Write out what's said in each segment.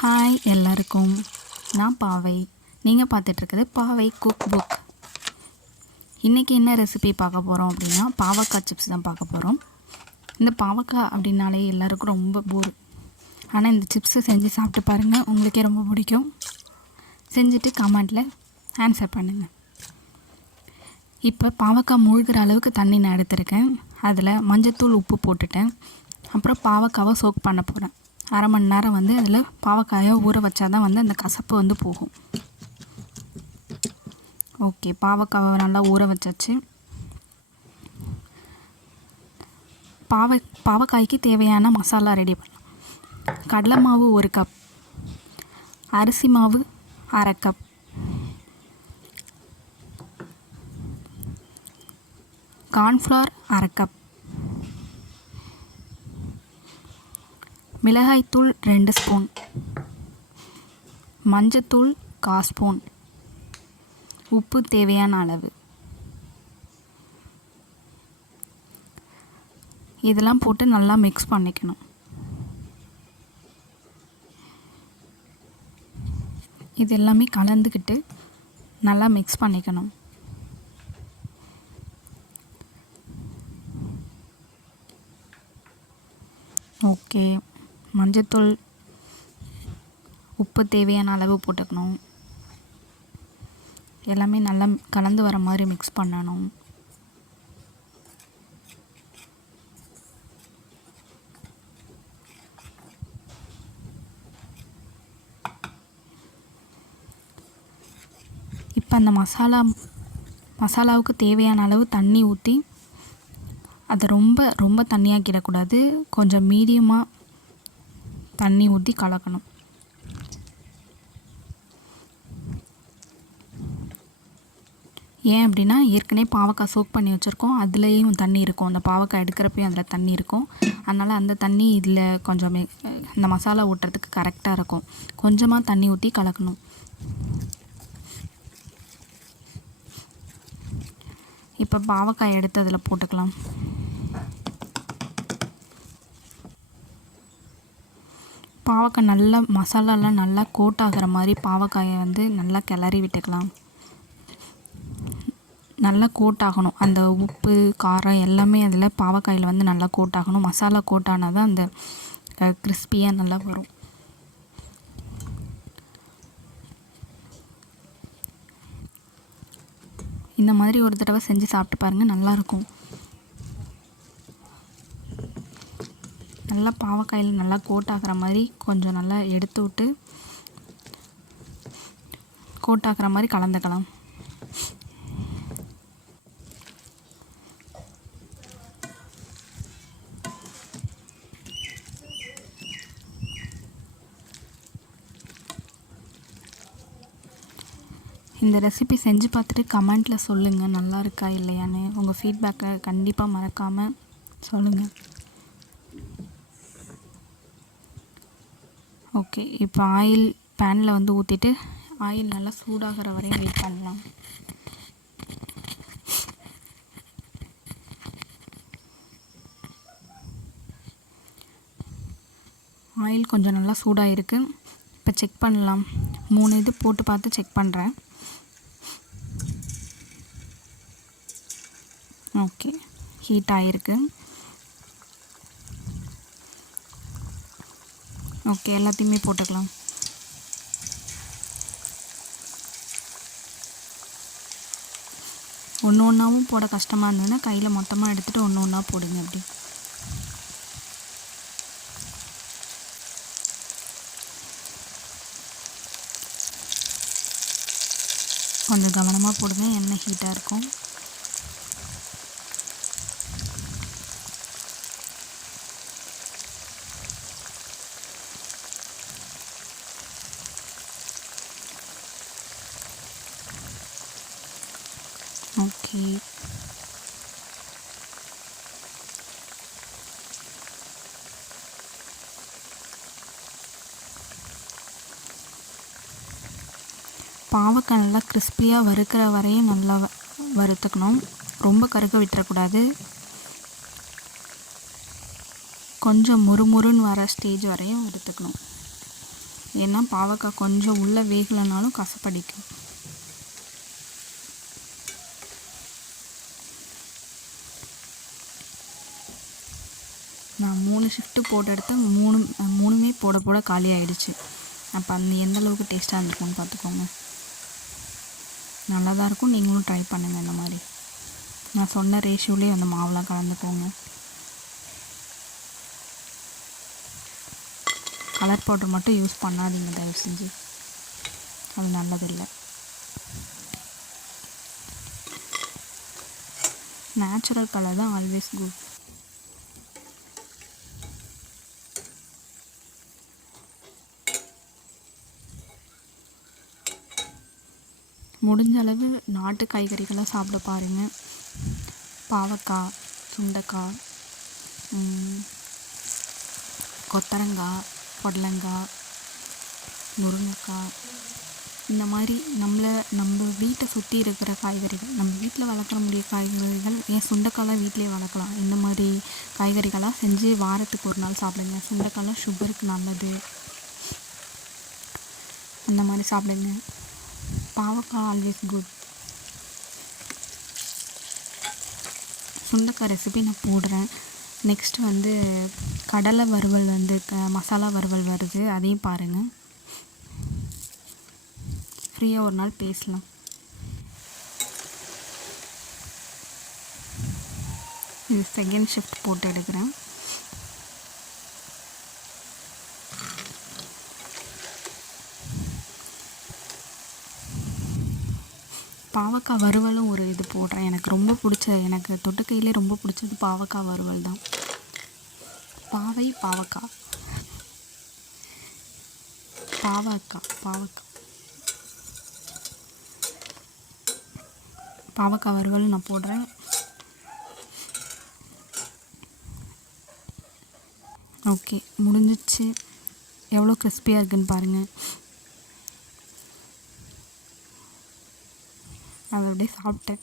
Hi எல்லாருக்கும், நான் பாவை. நீங்கள் பார்த்துட்ருக்குது பாவை குக் புக். இன்றைக்கி என்ன ரெசிபி பார்க்க போகிறோம் அப்படின்னா, பாவக்காய் சிப்ஸ் தான் பார்க்க போகிறோம். இந்த பாவக்காய் அப்படின்னாலே எல்லாருக்கும் ரொம்ப போர். ஆனால் இந்த சிப்ஸை செஞ்சு சாப்பிட்டு பாருங்கள், உங்களுக்கே ரொம்ப பிடிக்கும். செஞ்சுட்டு கமெண்ட்டில் ஆன்சர் பண்ணுங்கள். இப்போ பாவக்காய் மூழ்கிற அளவுக்கு தண்ணி நான் எடுத்திருக்கேன். அதில் மஞ்சத்தூள் உப்பு போட்டுட்டேன். அப்புறம் பாவக்காவை சோக் பண்ண போகிறேன். அரை மணி நேரம் அதில் பாவக்காயை ஊற வச்சா தான் அந்த கசப்பு போகும். ஓகே, பாவக்காவை நல்லா ஊற வச்சாச்சு. பாவக்காய்க்கு தேவையான மசாலா ரெடி பண்ணலாம். கடலை மாவு 1 கப், அரிசி மாவு 1/2 கப், கார்ன்ஃப்ளவர் 1/2 கப், மிளகாய்த்தூள் 2 ஸ்பூன், மஞ்சத்தூள் 1/4 ஸ்பூன், உப்பு தேவையான அளவு. இதெல்லாம் போட்டு நல்லா மிக்ஸ் பண்ணிக்கணும். இது எல்லாமே கலந்துக்கிட்டு நல்லா மிக்ஸ் பண்ணிக்கணும். ஓகே, மஞ்சத்தூள் உப்பு தேவையான அளவு போட்டுக்கணும். எல்லாமே நல்லா கலந்து வர மாதிரி மிக்ஸ் பண்ணணும். இப்போ அந்த மசாலாவுக்கு தேவையான அளவு தண்ணி ஊற்றி, அதை ரொம்ப தண்ணியாக்கிடக்கூடாது. கொஞ்சம் மீடியமாக தண்ணி ஊற்றி கலக்கணும். ஏன் அப்படின்னா, ஏற்கனவே பாவக்காய் சோக் பண்ணி வச்சுருக்கோம், அதுலேயும் தண்ணி இருக்கும். அந்த பாவக்காய் எடுக்கிறப்பையும் அதில் தண்ணி இருக்கும். அதனால் அந்த தண்ணி இதில் கொஞ்சம் இந்த மசாலா ஊட்டுறதுக்கு கரெக்டாக இருக்கும். கொஞ்சமாக தண்ணி ஊற்றி கலக்கணும். இப்போ பாவக்காய் எடுத்து அதில் போட்டுக்கலாம். பாவக்காய் நல்லா மசாலாலாம் நல்லா கோட் ஆகிற மாதிரி பாவக்காயை நல்லா கிளறி விட்டுக்கலாம். நல்லா கோட் ஆகணும். அந்த உப்பு காரம் எல்லாமே அதில் பாவக்காயில் நல்லா கோட் ஆகணும். மசாலா கோட் ஆனால் தான் அந்த கிறிஸ்பியாக நல்லா வரும். இந்த மாதிரி ஒரு தடவை செஞ்சு சாப்பிட்டு பாருங்கள், நல்லாயிருக்கும். நல்லா பாவக்காயில் நல்லா கோட் ஆகிற மாதிரி கொஞ்சம் நல்லா எடுத்து விட்டு கோட் ஆகிற மாதிரி கலந்துக்கலாம். இந்த ரெசிபி செஞ்சு பார்த்துட்டு கமெண்ட்டில் சொல்லுங்கள், நல்லா இருக்கா இல்லையான்னு. உங்கள் ஃபீட்பேக்கை கண்டிப்பாக மறக்காமல் சொல்லுங்கள். ஓகே, இப்போ ஆயில் பேனில் ஊற்றிட்டு ஆயில் நல்லா சூடாகிற வரையும் வெயிட் பண்ணலாம். ஆயில் கொஞ்சம் நல்லா சூடாக இருக்குது. இப்போ செக் பண்ணலாம். 3 இது போட்டு பார்த்து செக் பண்ணுறேன். ஓகே, ஹீட் ஆகிருக்கு. ஓகே, எல்லாத்தையுமே போட்டுக்கலாம். ஒன்று ஒன்றாவும் போட கஷ்டமாக இருந்ததுன்னா கையில் மொத்தமாக எடுத்துகிட்டு ஒன்று ஒன்றா போடுங்க. அப்படி கொஞ்சம் கவனமாக போடுங்க, எண்ணெய் ஹீட்டாக இருக்கும். ஓகே, பாவக்காய் நல்லா கிறிஸ்பியாக வறுக்கிற வரையும் நல்லா வறுத்துக்கணும். ரொம்ப கருக விட்டுறக்கூடாது. கொஞ்சம் முறுமுறுன்னு வர ஸ்டேஜ் வரையும் வறுத்துக்கணும். ஏன்னா பாவக்காய் கொஞ்சம் உள்ளே வேகலைனாலும் கசப்படிக்கும். நான் 3 ஷிஃப்ட்டு போட்டு எடுத்தேன். மூணுமே போட போட காலி ஆகிடுச்சு. அப்போ அந்த எந்த அளவுக்கு டேஸ்ட்டாக இருந்திருக்கும்னு பார்த்துக்கோங்க. நல்லா தான் இருக்கும். நீங்களும் ட்ரை பண்ணுங்கள். இந்த மாதிரி நான் சொன்ன ரேஷியோலேயே அந்த மாவுலாம் கலந்துக்கோங்க. கலர் பவுடர் மட்டும் யூஸ் பண்ணாதீங்க தயவு செஞ்சு, அது நல்லதில்லை. நேச்சுரல் கலர் தான் ஆல்வேஸ் குட். முடிஞ்ச அளவு நாட்டு காய்கறிகளை சாப்பிட பாருங்கள். பாவக்காய், சுண்டைக்காய், கொத்தரங்காய், புடலங்காய், முருங்கைக்காய், இந்த மாதிரி நம்ம வீட்டை சுற்றி இருக்கிற காய்கறிகள், நம்ம வீட்டில் வளர்க்குற முடிய காய்கறிகள், ஏன் சுண்டைக்காய்லாம் வீட்டிலே வளர்க்கலாம். இந்த மாதிரி காய்கறிகளாக செஞ்சு வாரத்துக்கு ஒரு நாள் சாப்பிடுங்க. சுண்டைக்காய்லாம் சுகருக்கு நல்லது. அந்த மாதிரி சாப்பிடுங்க. பாவக்காய் ஆல்வேஸ் குட். சுண்டைக்காய் ரெசிபி நான் போடுறேன். நெக்ஸ்ட் வந்து கடலை வறுவல் வந்து மசாலா வறுவல் வருது, அதையும் பாருங்கள். ஃப்ரீயாக ஒரு நாள் பேசலாம். இது செகண்ட் ஷிஃப்ட் போட்டு எடுக்கிறேன். பாவக்காய் வறுவலும் ஒரு இது போடுறேன். எனக்கு ரொம்ப எனக்கு தொட்டுக்கையிலே ரொம்ப பிடிச்சது பாவக்காய் வறுவல் தான். பாவக்காய் பாவக்காய் வறுவல் நான் போடுறேன். ஓகே, முடிஞ்சிச்சு. எவ்வளோ கிறிஸ்பியாக இருக்குன்னு பாருங்கள். அதை அப்படியே சாப்பிட்டேன்.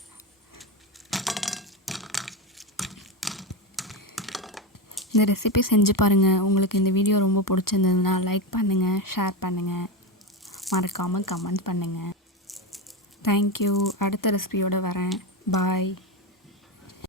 இந்த ரெசிபி செஞ்சு பாருங்கள். உங்களுக்கு இந்த வீடியோ ரொம்ப பிடிச்சிருந்ததுன்னா லைக் பண்ணுங்கள், ஷேர் பண்ணுங்கள், மறக்காமல் கமெண்ட் பண்ணுங்கள். தேங்க்யூ. அடுத்த ரெசிபியோடு வரேன். பாய்.